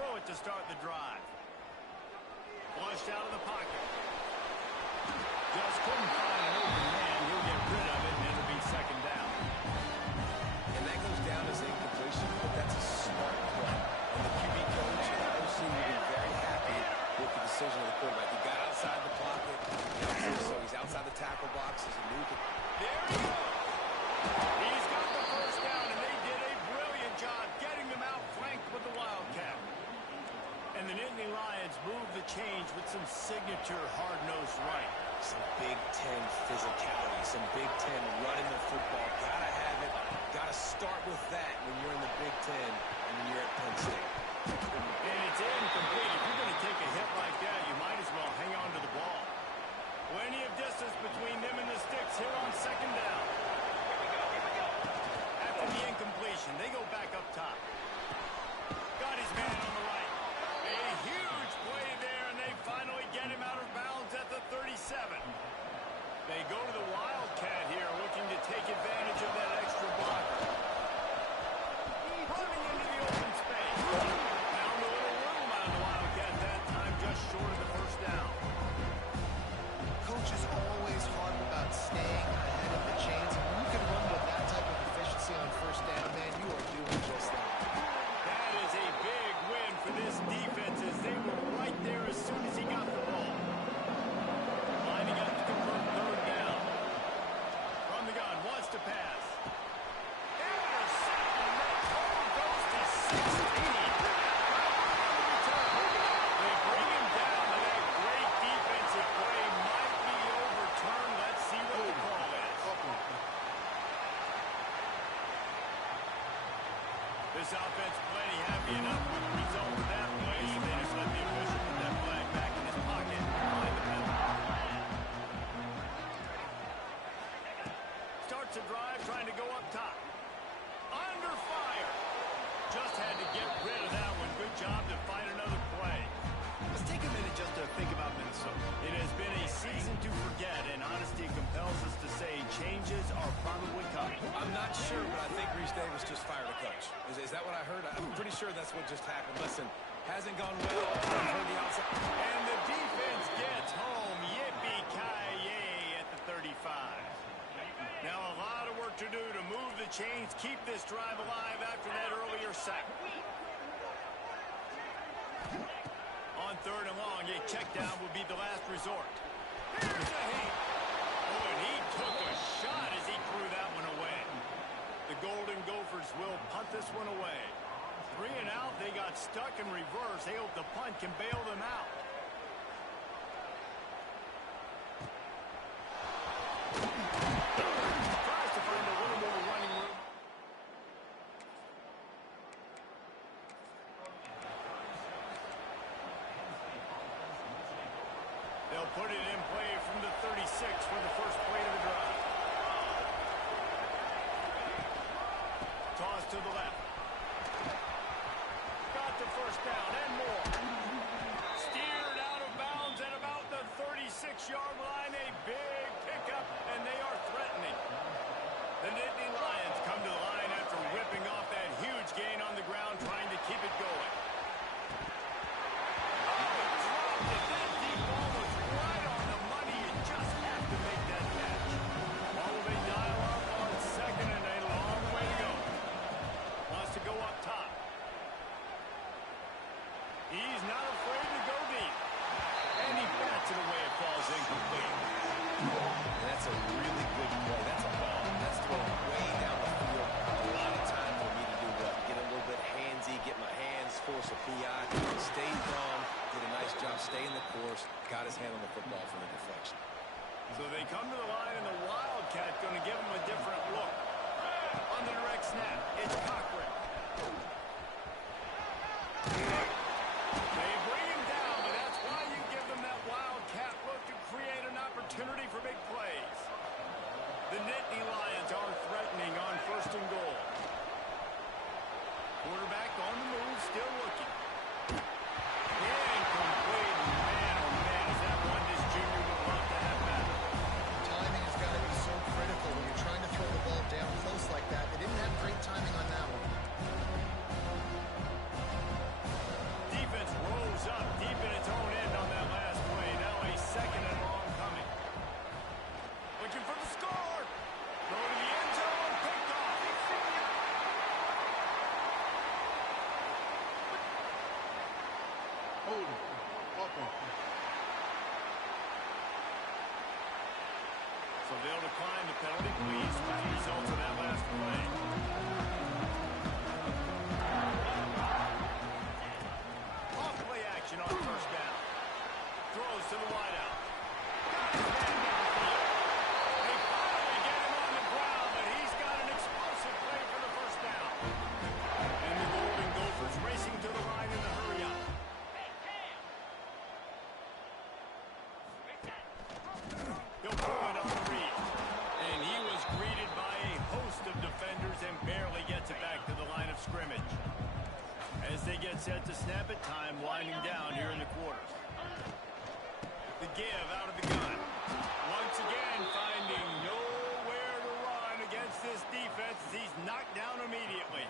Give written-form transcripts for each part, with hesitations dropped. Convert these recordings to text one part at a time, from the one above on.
throw it to start the drive. Flushed out of the pocket. Just couldn't find an open man. He'll get rid of it, and it'll be second down. And that goes down as incompletion, but that's a smart play. And the QB coach and the OC will be very happy with the decision of the quarterback. He got outside the pocket, so he's outside the tackle box. There's a new... There he goes. He's got the first down, and they did a brilliant job getting them out flanked with the Wildcat. And the Nittany Lions move the change with some signature hard-nosed right. Some Big Ten physicality, some Big Ten running the football. Gotta have it. Gotta start with that when you're in the Big Ten and when you're at Penn State. And it's incomplete. If you're going to take a hit like that, you might as well hang on to the ball. Plenty of distance between them and the sticks here on second down. After the incompletion, they go back up top. Got his man on the right. A huge play there, and they finally get him out of bounds at the 37. They go to the Wildcat here, looking to take advantage of that extra blocker. Running into the open space. Found a little room out of the Wildcat that time, just short of the first down. Coach is always hard about staying ahead of the chains, and when you can run with that type of efficiency on first down, man, you are doing just that. That is a big win for this defense as they were right there as soon as he got the ball. Lining up to convert third down. From the gun, wants to pass. Intercepted. That total goes to 16. They bring him down, and that great defensive play might be overturned. Let's see what the call is. This offense plenty happy enough with the result of that play, so they just let the official put that flag back in his pocket behind the penalty. Starts a drive trying to go up top. Under fire. Just had to get rid of that one. Good job to find another play. Let's take a minute just to think about Minnesota. It has been a season to forget, and honesty compels us to say changes are probably coming. I'm not sure, but I think Reese Davis just fired a coach. Is that what I heard? I'm pretty sure that's what just happened. Listen, hasn't gone well. On the outside. And the defense gets home. Yippee-ki-yay at the 35. Now a lot of work to do to move the chains, keep this drive alive after that earlier sack. On third and long, a check down will be the last resort. Here's a heat. Oh, and he took a shot as he threw that one away. The Golden Gophers will punt this one away. 3 and out, they got stuck in reverse. They hope the punt can bail them out. Tries to find a little more running room. They'll put it in play from the 36 for the first play of the drive. Toss to the left. Got the first down and more. Steered out of bounds at about the 36-yard line. A big pickup, and they are threatening. The Nittany Lions come to the line after ripping off that huge gain on the ground, trying to keep it going. He's not afraid to go deep. And he bats it away. It falls incomplete. That's a really good play. That's a ball. That's thrown way down the field. A lot of time for me to do what? Get a little bit handsy, get my hands, force a PI, stay calm, did a nice job, stay in the course, got his hand on the football for the deflection. So they come to the line, and the Wildcat going to give him a different look. On the direct snap, it's Cochran. They bring him down, but that's why you give them that Wildcat look to create an opportunity for big plays. The Nittany Lions are threatening on first and goal. Quarterback on the move, still looking. Incomplete. Man, oh man, is that one this junior would love to have back. Timing has got to be so critical when you're trying to throw the ball down close like that. They didn't have great timing on that one. they'll decline the penalty. Pleased with the results of that last play. Off play action on first down. Throws to the wideout. Got his man down the field. They finally get him on the ground, but he's got an explosive play for the first down. And the Golden Gophers racing to the line in the hurry up. He'll pull it on the read. And he was greeted by a host of defenders and barely gets it back to the line of scrimmage. As they get set to snap it, time winding down here in the quarter. The give out of the gun. Once again, finding nowhere to run against this defense as he's knocked down immediately.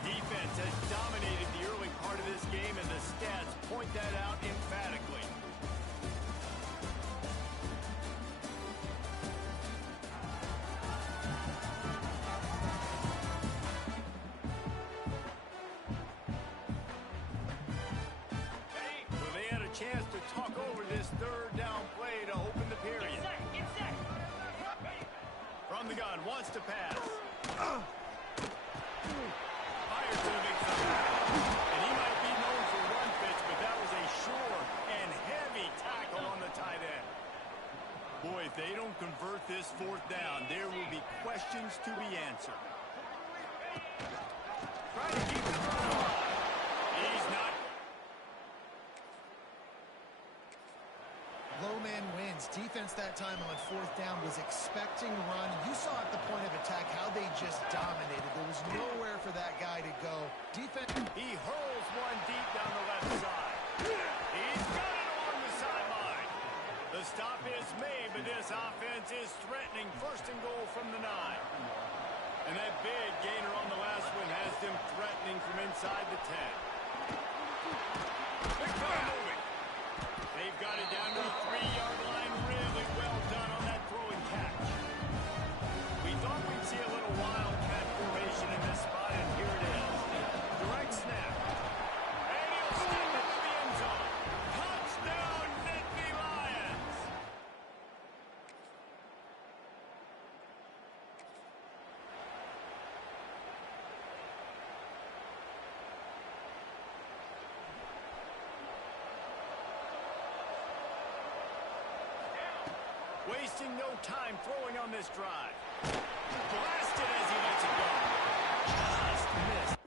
Defense has dominated the early part of this game, and the stats point that out emphatically. So they had a chance to talk over this third down play to open the period. From the gun, wants to pass. Fires to the big time. And he might be known for run fits, but that was a sure and heavy tackle on the tight end. Boy, if they don't convert this fourth down, there will be questions to be answered. Trying to keep the run alive. He's not. Low man wins. Defense that time on fourth down was expecting run. You saw at the point of attack how they just dominated. There was nowhere for that guy to go. Defense. He hurls one deep down the left side. He's got it along the sideline. The stop is made, but this offense is threatening. First and goal from the 9. And that big gainer on the last one has them threatening from inside the 10. They're moving. They've got it down to the 3-yard line. Really well done on that throwing catch. We thought we'd see a little wildcat formation in this spot, and here it is. Direct snap. And he'll step into the end zone. Touchdown, Nittany Lions! Wasting no time throwing on this drive. Blasted as he lets it go. Just missed.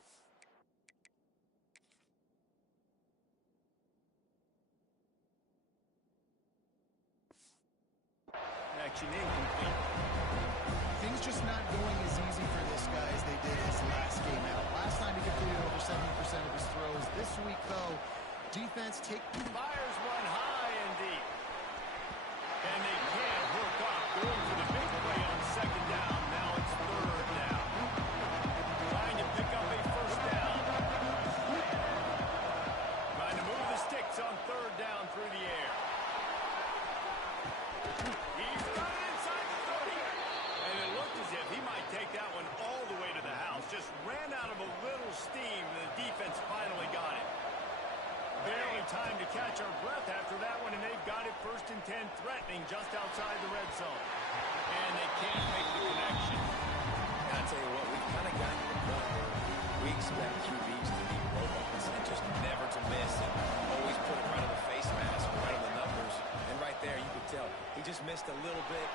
Action incomplete. Things just not going as easy for this guy as they did his last game out. Last time he completed over 70% of his throws. This week, though, defense Fires one high and deep. And they can't hook up. Going for the big play on second down. Now it's third down. Trying to pick up a first down. Trying to move the sticks on third down through the air. He's got it inside the 30. And it looked as if he might take that one all the way to the house. Just ran out of a little steam. The defense finally got it. Barely time to catch our breath after that one, and they've got it first and 10, threatening just outside the red zone. And they can't make the connection. I'll tell you what, we've kind of gotten to the point where we expect QBs to be robots and just never to miss and always put it right on the face mask, right on the numbers. And right there, you could tell he just missed a little bit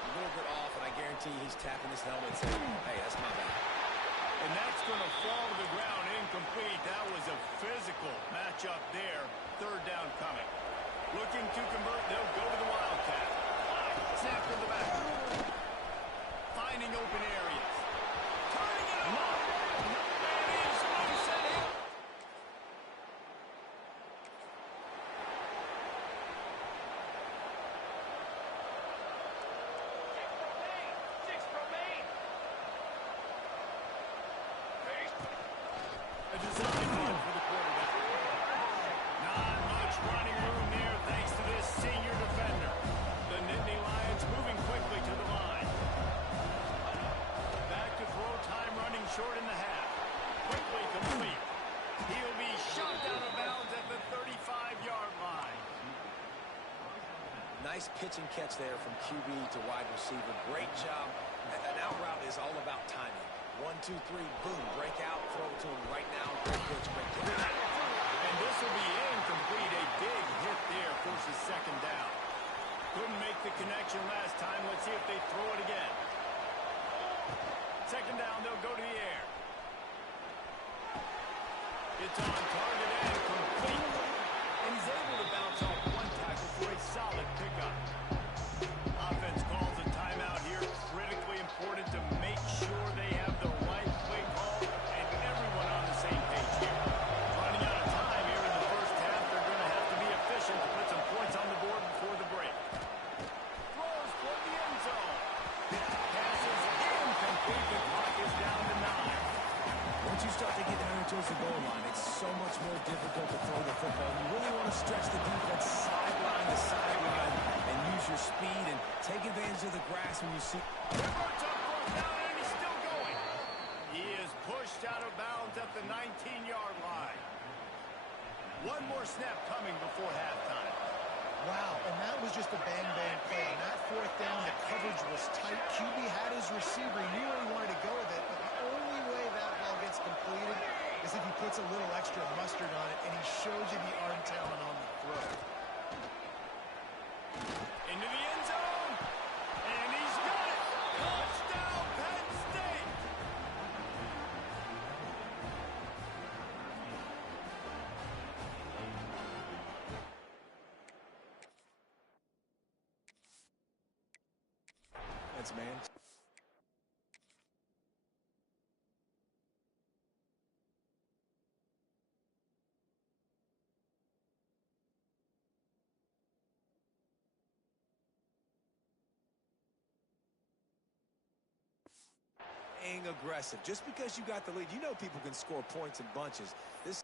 off, and I guarantee he's tapping his helmet and saying, hey, that's my bad. And that's going to fall to the ground incomplete. That was a physical matchup there. Third down coming. Looking to convert. They'll go to the Wildcat. Snap to the back. Finding open areas. Turning it on. And he's loose and in. A design run for the quarterback. Not much running room there thanks to this senior defender. The Nittany Lions moving quickly to the line. Back to throw, time running short in the half. Quickly complete. Nice pitch and catch there from QB to wide receiver. Great job. An out route is all about timing. 1, 2, 3, boom, break out, throw it to him right now. Great pitch, great catch. And this will be incomplete. A big hit there forces second down. Couldn't make the connection last time. Let's see if they throw it again. Second down, they'll go to the air. It's on target and complete. And he's able to bounce off one tackle for a solid pickup. Offense calls a timeout here. Critically important to make sure they have the right play call and everyone on the same page here. Running out of time here in the first half. They're going to have to be efficient to put some points on the board before the break. Throws for the end zone. Passes incomplete. The clock is down to 9. Once you start to get down towards the goal line, it's so much more difficult to throw the football. You really want to stretch the defense sideline to sideline and use your speed and take advantage of the grass when you see. Edwards up fourth down, and he's still going. He is pushed out of bounds at the 19-yard line. One more snap coming before halftime. Wow, and that was just a bang-bang play. On that fourth down, the coverage was tight. QB had his receiver. He knew where he wanted to go with it, but the only way that ball gets completed is if he puts a little extra mustard on it, and he shows you the arm talent on the throw. Into the end zone, and he's got it. Touchdown, Penn State. That's man. Being aggressive. Just because you got the lead, you know people can score points in bunches. This.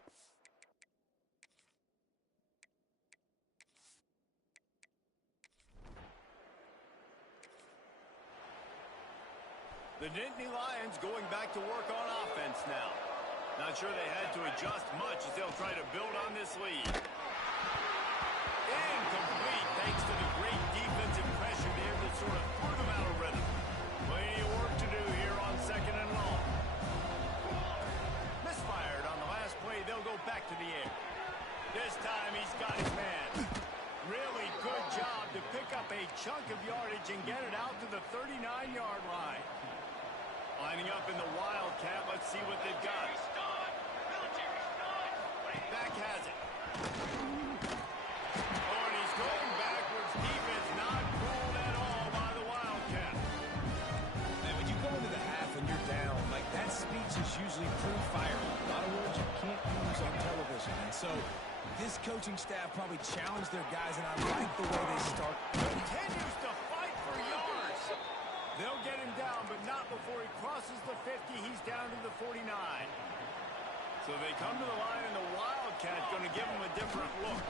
The Nittany Lions going back to work on offense now. Not sure they had to adjust much as they'll try to build on this lead. Incomplete thanks to the great defensive pressure there that sort of threw them out of rhythm. Plenty of work to do here on second and long. Misfired on the last play. They'll go back to the air. This time he's got his man. Really good job to pick up a chunk of yardage and get it out to the 39-yard line. Lining up in the Wildcat. Let's see what they've got. Back has it. Oh, and he's going backwards. Defense not fooled at all by the Wildcat. And when you go into the half and you're down, like that speech is usually pretty fiery. A lot of words you can't use on television. And so this coaching staff probably challenged their guys, and I like the way they start. Continues to fight for yards. They'll get him down, but not before he crosses the 50. He's down to the 49. So they come to the line, and the Wildcat going to give him a different look.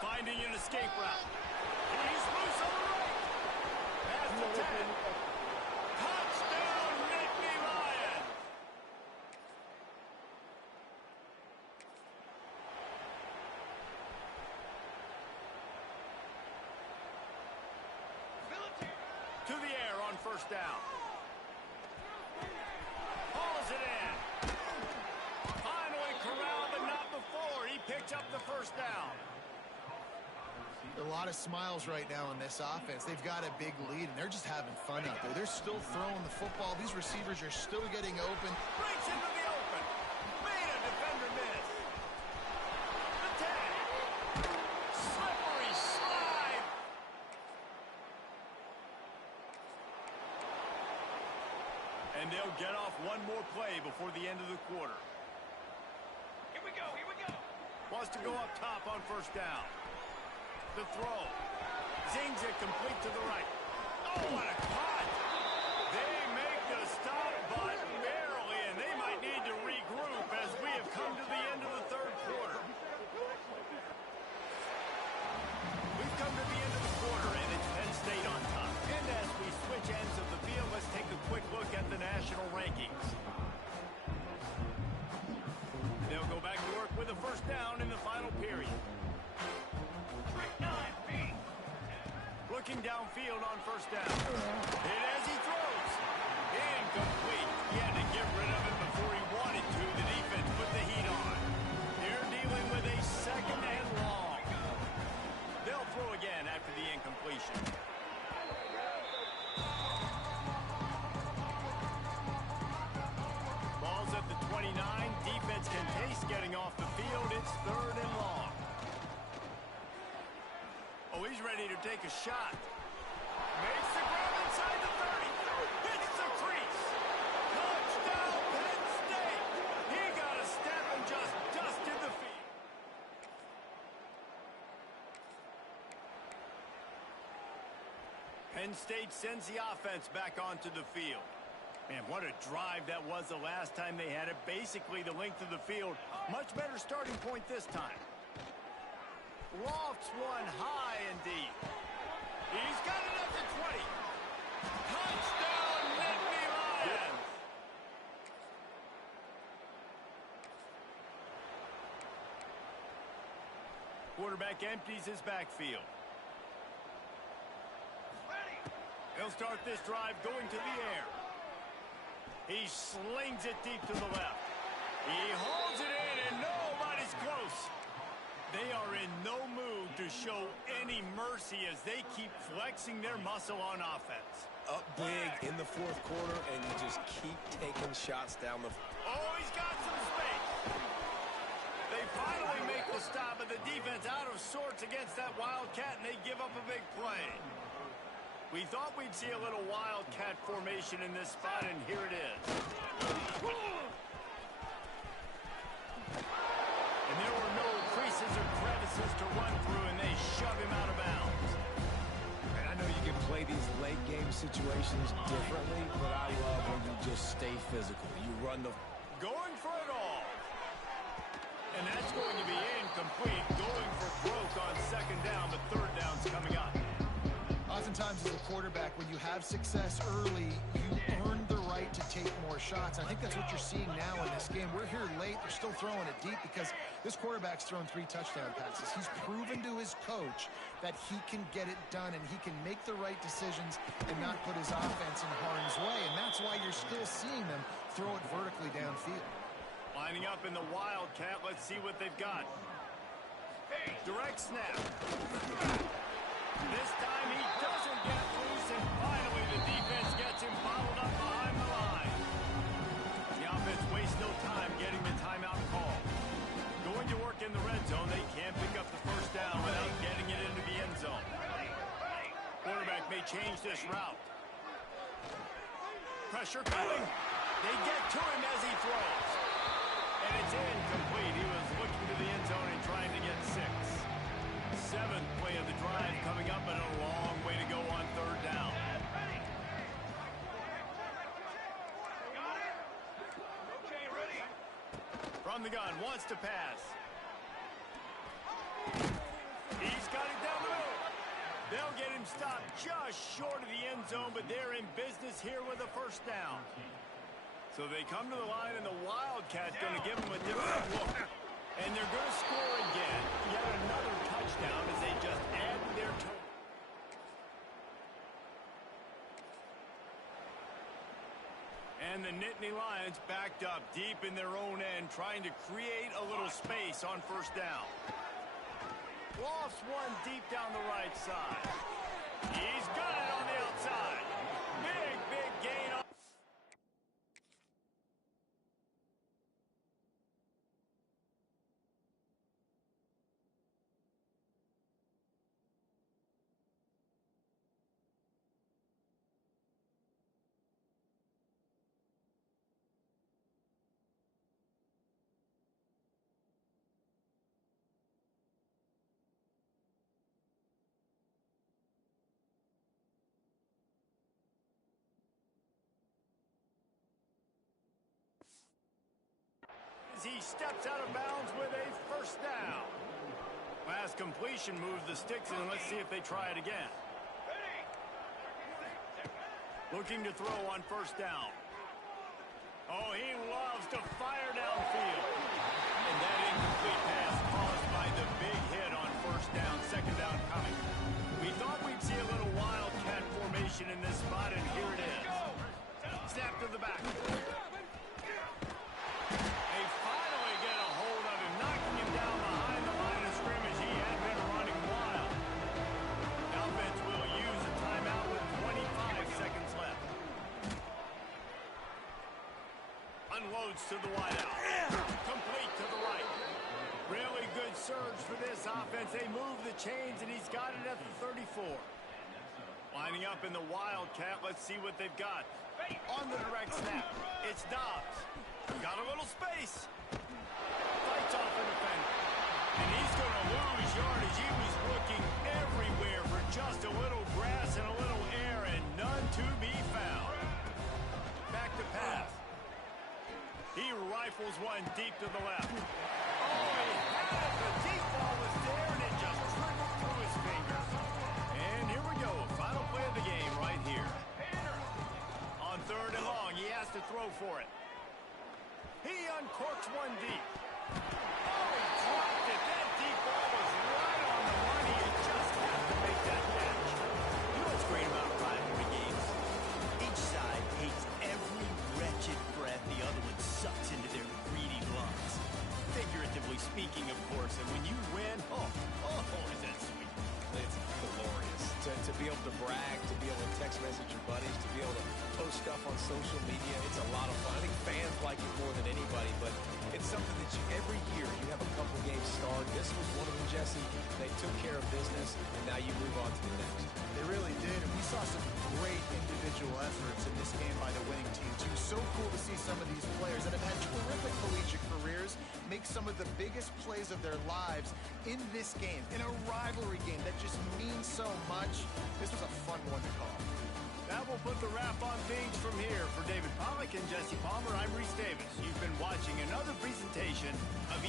Finding an escape route. He's loose on the right. Past the 10. Touchdown, Nittany Lions. To the air on first down. Hauls it in. Finally corralled, but not before. He picked up the first down. A lot of smiles right now in this offense. They've got a big lead, and they're just having fun out there. They're still throwing the football. These receivers are still getting open. Breaks into the open. Made a defender miss. The 10. Slippery slide. And they'll get off one more play before the end of the quarter. Here we go, here we go. Wants to go up top on first down. The throw. Zings it complete to the right. Oh, what a cut. They make the stop, but barely, and they might need to regroup as we have come to the end of the third quarter. We've come to the end of the quarter, and it's Penn State on top. And as we switch ends of the field, let's take a quick look at the national rankings. They'll go back to work with a first down in the final period. Looking downfield on first down. Hit as he throws. Incomplete. He had to get rid of it before he wanted to. The defense put the heat on. They're dealing with a second and long. They'll throw again after the incompletion. Ball's at the 29. Defense can taste getting off the field. It's third and long. Oh, he's ready to take a shot. Makes the grab inside the 30. Hits the crease. Touchdown, Penn State. He got a step and just dusted the field. Penn State sends the offense back onto the field. Man, what a drive that was the last time they had it. Basically the length of the field. Much better starting point this time. Lofts one high and deep. He's got it at the 20. Touchdown, Nittany Lions! Quarterback empties his backfield. He'll start this drive going to the air. He slings it deep to the left. He holds it in, and nobody's close. They are in no mood to show any mercy as they keep flexing their muscle on offense. Up big in the fourth quarter, and you just keep taking shots down the... Oh, he's got some space. They finally make the stop, but the defense out of sorts against that Wildcat, and they give up a big play. We thought we'd see a little Wildcat formation in this spot, and here it is. And there were no creases or crevices to run through, and they shove him out of bounds. And I know you can play these late game situations differently, but I love when you just stay physical. You run the... Going for it all. And that's going to be incomplete. Going for broke on second down, but third down's coming up. Oftentimes as a quarterback, when you have success early, you earn the right to take more shots. I think that's what you're seeing now in this game. We're here late. They're still throwing it deep because this quarterback's thrown 3 touchdown passes. He's proven to his coach that he can get it done and he can make the right decisions and not put his offense in harm's way. And that's why you're still seeing them throw it vertically downfield. Lining up in the Wildcat. Let's see what they've got. Direct snap. This time he doesn't get loose, and finally the defense gets him bottled up behind the line. The offense wastes no time getting the timeout call. Going to work in the red zone, they can't pick up the first down without getting it into the end zone. Quarterback may change this route. Pressure coming. They get to him as he throws. And it's incomplete. He was looking to the end zone and trying to get 6. 7th play of the drive coming up, and a long way to go on third down. From the gun, wants to pass. He's got it down the middle. They'll get him stopped just short of the end zone, but they're in business here with a first down. So they come to the line, and the Wildcat's going to give them a different look. And they're going to score again. Yet another touchdown as they just add to their total. And the Nittany Lions backed up deep in their own end, trying to create a little space on first down. Lofts one deep down the right side. He's got it on the outside. Big gain on. He steps out of bounds with a first down. Last completion moves the sticks, and let's see if they try it again. Looking to throw on first down. Oh, he loves to fire downfield. And that incomplete pass caused by the big hit on first down. Second down coming. We thought we'd see a little Fields to the wideout. Complete to the right. Really good surge for this offense. They move the chains, and he's got it at the 34. Lining up in the Wildcat. Let's see what they've got. On the direct snap, it's Dobbs. Got a little space. Fights off a defender. And he's going to lose yardage. He was looking everywhere for just a little grass and a little air, and none to be found. Back to pass. He rifles one deep to the left. Oh, he had it. The deep ball was there, and it just trickled through his fingers. And here we go. Final play of the game right here. On third and long, he has to throw for it. He uncorks one deep. Oh, he dropped it. That deep ball was right on the money. He just had to make that catch. You know what's great about rivalry games? Each side hates every wretched breath the other one sucks into their greedy lungs. Figuratively speaking, of course. And when you win, oh, is that sweet. It's glorious. To be able to brag, to be able to text message your buddies, to be able to post stuff on social media, it's a lot of fun. I think fans like it more than anybody, but it's something that every year you have a couple games start. This was one of them, Jesse. They took care of business, and now you move on to the next. They really did, and we saw some great individual efforts in this game by the winning team, too. So cool to see some of these players that have had terrific collegiate careers make some of the biggest plays of their lives in this game, in a rivalry game that just means so much. This was a fun one to call. That will put the wrap on things from here. For David Pollack and Jesse Palmer, I'm Reese Davis. You've been watching another presentation of EA